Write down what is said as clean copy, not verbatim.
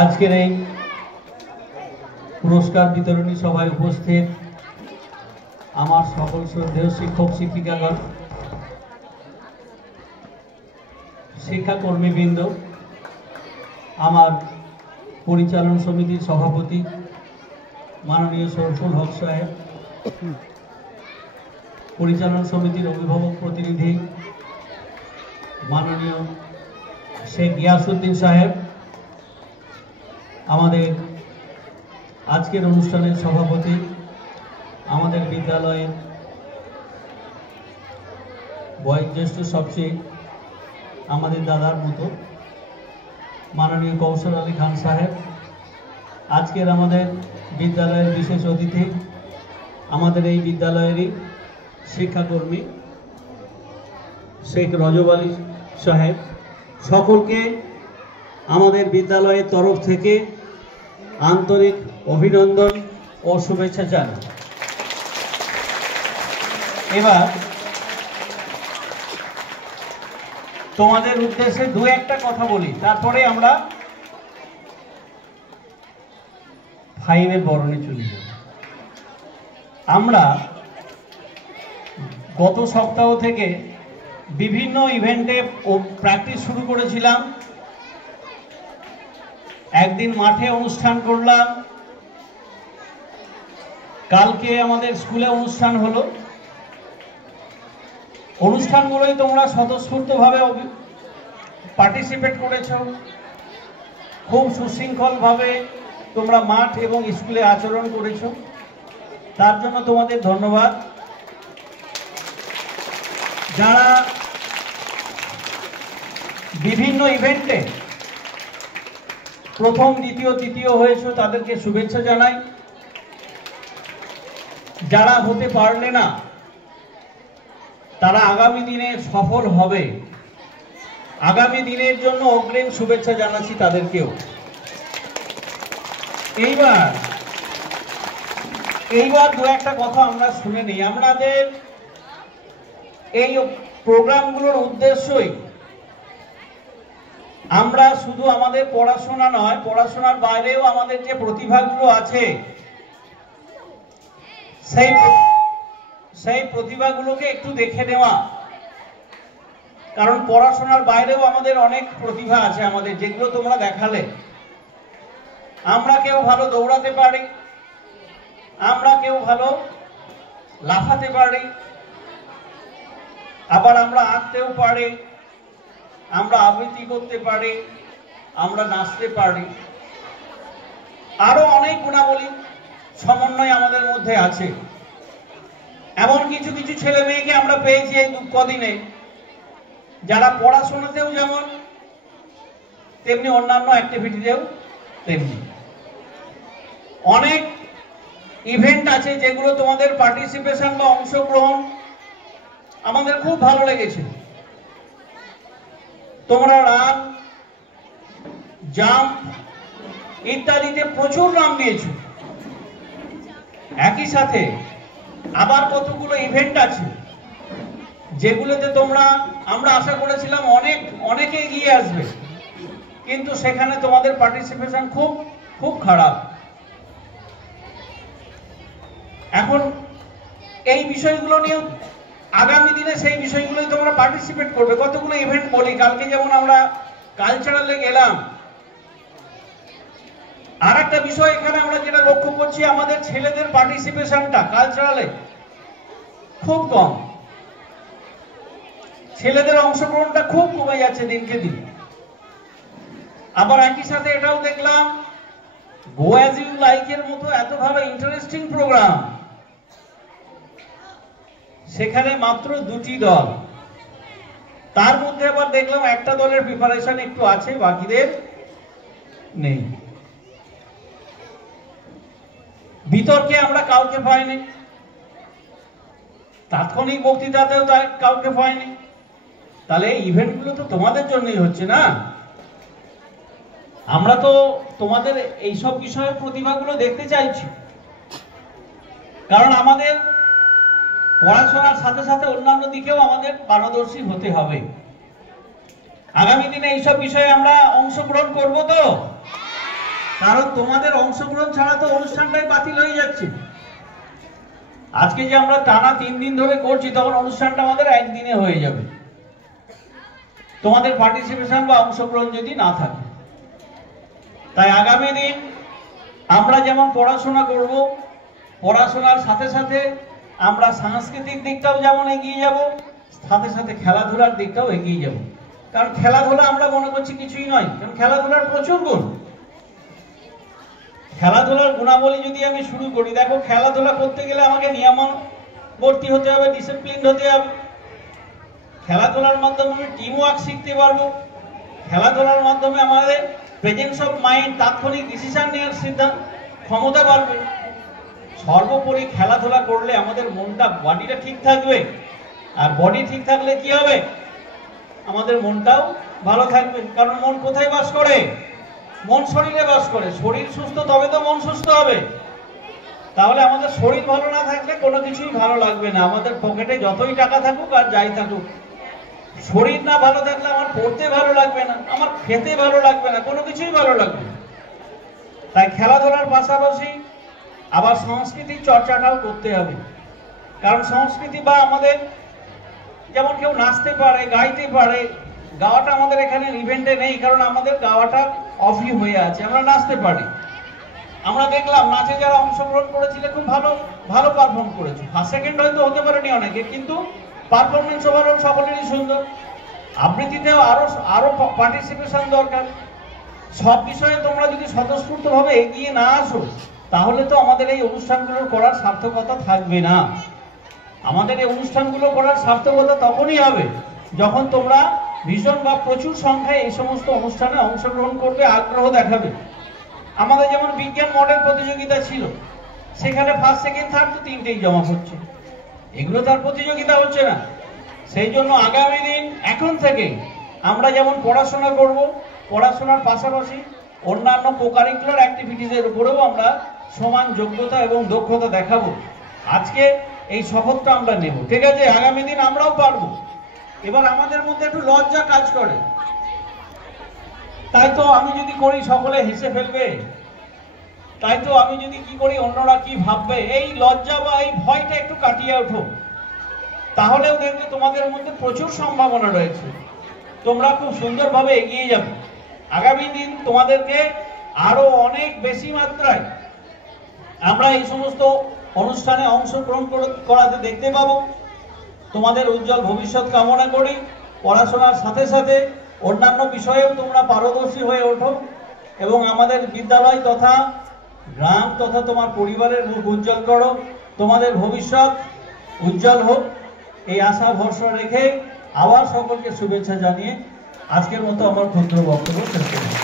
আজকের এই পুরস্কার বিতরণী সভায় উপস্থিত আমার সকল শ্রদ্ধেয় শিক্ষক শিক্ষিকাগণ, শিক্ষাকর্মীবৃন্দ, আমার পরিচালন সমিতির সভাপতি মাননীয় শরফুল হক সাহেব, পরিচালন সমিতির অভিভাবক প্রতিনিধি মাননীয় শেখ গিয়াসউদ্দিন সাহেব, আমাদের আজকের অনুষ্ঠানের সভাপতি, আমাদের বিদ্যালয়ের বয়োজ্যেষ্ঠ সবচেয়ে আমাদের দাদার মতো মাননীয় কৌশল আলী খান সাহেব, আজকের আমাদের বিদ্যালয়ের বিশেষ অতিথি আমাদের এই বিদ্যালয়েরই শিক্ষাকর্মী শেখ রজব আলী সাহেব, সকলকে আমাদের বিদ্যালয়ের তরফ থেকে আন্তরিক অভিনন্দন ও শুভেচ্ছা জানাই। এবার তোমাদের উদ্দেশ্যে দু একটা কথা বলি, তারপরে আমরা ফাইভের বরণে চলে যাব। আমরা গত সপ্তাহ থেকে বিভিন্ন ইভেন্টে প্র্যাকটিস শুরু করেছিলাম। একদিন মাঠে অনুষ্ঠান করলাম, কালকে আমাদের স্কুলে অনুষ্ঠান হলো। অনুষ্ঠানগুলোই তোমরা স্বতঃস্ফূর্তভাবে পার্টিসিপেট করেছ, খুব সুশৃঙ্খলভাবে তোমরা মাঠ এবং স্কুলে আচরণ করেছ, তার জন্য তোমাদের ধন্যবাদ। যারা বিভিন্ন ইভেন্টে প্রথম, দ্বিতীয়, তৃতীয় হয়েছে তাদেরকে শুভেচ্ছা জানাই। যারা হতে পারলে না তারা আগামী দিনে সফল হবে, আগামী দিনের জন্য অগ্রিম শুভেচ্ছা জানাচ্ছি তাদেরকেও। এইবার দু একটা কথা আমরা শুনে নিই। আমাদের এই প্রোগ্রামগুলোর উদ্দেশ্যই আমরা শুধু আমাদের পড়াশোনা নয়, পড়াশোনার বাইরেও আমাদের যে প্রতিভাগুলো আছে সেই প্রতিভাগুলোকে একটু দেখে নেওয়া। কারণ পড়াশোনার বাইরেও আমাদের অনেক প্রতিভা আছে আমাদের, যেগুলো তোমরা দেখালে। আমরা কেউ ভালো দৌড়াতে পারি, আমরা কেউ ভালো লাফাতে পারি, আবার আমরা আঁকতেও পারি, আমরা আবৃত্তি করতে পারি, আমরা নাচতে পারি। আরো অনেক গুণাবলী সমন্বয় আমাদের মধ্যে আছে। এমন কিছু কিছু ছেলে মেয়েকে আমরা পেয়েছি এই কদিনে, যারা পড়াশোনাতেও যেমন তেমনি অন্যান্য অ্যাক্টিভিটিতেও তেমনি। অনেক ইভেন্ট আছে যেগুলো তোমাদের পার্টিসিপেশন বা অংশগ্রহণ আমাদের খুব ভালো লেগেছে। তোমরা রান, জাম্প ইত্যাদিতে প্রচুর নাম দিয়েছো। একই সাথে আবার কতগুলো ইভেন্ট আছে যেগুলোতে আমরা আশা করেছিলাম অনেকে এগিয়ে আসবে, কিন্তু সেখানে তোমাদের পার্টিসিপেশন খুব খুব খারাপ। এখন এই বিষয়গুলো নিয়ে আগামী দিনে সেই বিষয়গুলোই তোমরা পার্টিসিপেট করবে। কতগুলো ইভেন্ট বলি, কালকে যেমন আমরা কালচারালে গেলাম। আর একটা বিষয় এখানে আমরা যেটা লক্ষ্য করছি, আমাদের ছেলেদের পার্টিসিপেশনটা কালচারালে খুব কম, ছেলেদের অংশগ্রহণটা খুব কমে যাচ্ছে দিনকে দিন। আবার একই সাথে এটাও দেখলাম গো অ্যাজ ইউ লাইকের মতো এত ভালো ইন্টারেস্টিং প্রোগ্রাম, সেখানে মাত্র 2টি দল। তার মধ্যে আবার দেখলাম একটা দলের প্রিপারেশন একটু আছে, বাকিদের নেই। বিতর্কে আমরা কাউকে পাইনি, তাৎক্ষণিক বক্তৃতাতেও কাউকে পাইনি। তাহলে এই ইভেন্টগুলো তো তোমাদের জন্যই হচ্ছে না। আমরা তো তোমাদের এইসব বিষয়ে প্রতিভাগুলো দেখতে চাইছি, কারণ আমাদের পড়াশোনার সাথে সাথে অন্যান্য দিকেও আমাদের পারদর্শী হতে হবে। আগামী দিনে এইসব বিষয়ে আমরা অংশগ্রহণ করব তো। কারণ তোমাদের অংশগ্রহণ ছাড়া তো অনুষ্ঠানটাই বাতিল হয়ে যাচ্ছে। আজকে যে আমরা টানা 3 দিন ধরে করছি, তখন অনুষ্ঠানটা আমাদের একদিনে হয়ে যাবে, তোমাদের পার্টিসিপেশন বা অংশগ্রহণ যদি না থাকে। তাই আগামী দিন আমরা যেমন পড়াশোনা করব, পড়াশোনার সাথে সাথে আমরা সাংস্কৃতিক দিকটাও যেমন এগিয়ে যাব, সাথে সাথে খেলাধুলার দিকটাও এগিয়ে যাব। কারণ খেলাধুলা আমরা মনে করছি কিছুই নয়, কারণ খেলাধুলার প্রচুর গুণ। খেলাধুলার গুণাবলী যদি আমি শুরু করি, দেখো খেলাধুলা করতে গেলে আমাকে নিয়মানুবর্তী হতে হবে, ডিসিপ্লিন হতে হবে। খেলাধুলার মাধ্যমে আমি টিম ওয়ার্ক শিখতে পারবো। খেলাধুলার মাধ্যমে আমাদের প্রেজেন্স অফ মাইন্ড, তাৎক্ষণিক ডিসিশন নেওয়ার সিদ্ধান্ত ক্ষমতা বাড়বে। সর্বোপরি খেলাধুলা করলে আমাদের মনটা, বডিটা ঠিক থাকবে, আর বডি ঠিক থাকলে কি হবে, আমাদের মনটাও ভালো থাকবে। কারণ মন কোথায় বাস করে? মন শরীরে বাস করে। শরীর সুস্থ তবে তো মন সুস্থ হবে। তাহলে আমাদের শরীর ভালো না থাকলে কোনো কিছুই ভালো লাগবে না। আমাদের পকেটে যতই টাকা থাকুক আর যাই থাকুক, শরীর না ভালো থাকলে আমার পড়তে ভালো লাগবে না, আমার খেতে ভালো লাগবে না, কোনো কিছুই ভালো লাগবে না। তাই খেলাধুলার পাশাপাশি আবার সংস্কৃতির চর্চাটাও করতে হবে। কারণ সংস্কৃতি বা আমাদের, যেমন কেউ নাচতে পারে, গাইতে পারে, গাওয়াটা আমাদের এখানে ইভেন্টে নেই, কারণ আমাদের গাওয়াটা অফই হয়ে আছে। আমরা নাচতে পারি। আমরা দেখলাম নাচে যারা অংশগ্রহণ করেছিল খুব ভালো ভালো পারফর্ম করেছে। ফার্স্ট সেকেন্ড হয়তো হতে পারেনি অনেকে, কিন্তু পারফরমেন্স ওভারঅল সকলেরই সুন্দর। আবৃত্তিতেও আরো পার্টিসিপেশন দরকার। সব বিষয়ে তোমরা যদি স্বতঃস্ফূর্তভাবে এগিয়ে না আসো, তাহলে তো আমাদের এই অনুষ্ঠানগুলো করার সার্থকতা থাকবে না। আমাদের এই অনুষ্ঠানগুলো করার সার্থকতা তখনই হবে যখন তোমরা ভীষণ বা প্রচুর সংখ্যায় এই সমস্ত অনুষ্ঠানে অংশগ্রহণ করবে, আগ্রহ দেখাবে। আমাদের যেমন বিজ্ঞান মডেল প্রতিযোগিতা ছিল, সেখানে ফার্স্ট সেকেন্ড থার্ড তো তিনটেই জমা হচ্ছে। এগুলো তার প্রতিযোগিতা হচ্ছে না। সেই জন্য আগামী দিন এখন থেকে আমরা যেমন পড়াশোনা করব, পড়াশোনার পাশাপাশি অন্যান্য কোকারিকুলার অ্যাক্টিভিটিসের উপরেও আমরা সমান যোগ্যতা এবং দক্ষতা দেখাবো। আজকে এই শপথটা আমরা নেব, ঠিক আছে? আগামী দিন আমরাও পারবো। এবার আমাদের মধ্যে একটু লজ্জা কাজ করে, তাই তো আমি যদি করি সকলে হেসে ফেলবে, তাই তো আমি যদি কি করি অন্যরা কি ভাববে, এই লজ্জা বা এই ভয়টা একটু কাটিয়ে ওঠো। তাহলেও দেখবে তোমাদের মধ্যে প্রচুর সম্ভাবনা রয়েছে, তোমরা খুব সুন্দরভাবে এগিয়ে যাবে। আগামী দিন তোমাদেরকে আরো অনেক বেশি মাত্রায় আমরা এই সমস্ত অনুষ্ঠানে অংশগ্রহণ করাতে দেখতে পাবো। তোমাদের উজ্জ্বল ভবিষ্যৎ কামনা করি। পড়াশোনার সাথে সাথে অন্যান্য বিষয়েও তোমরা পারদর্শী হয়ে ওঠো এবং আমাদের বিদ্যালয় তথা গ্রাম তথা তোমার পরিবারের মুখ উজ্জ্বল করো। তোমাদের ভবিষ্যৎ উজ্জ্বল হোক, এই আশা ভরসা রেখে আবার সকলকে শুভেচ্ছা জানিয়ে আজকের মতো আমার ক্ষুদ্র বক্তব্য শেষ করছি।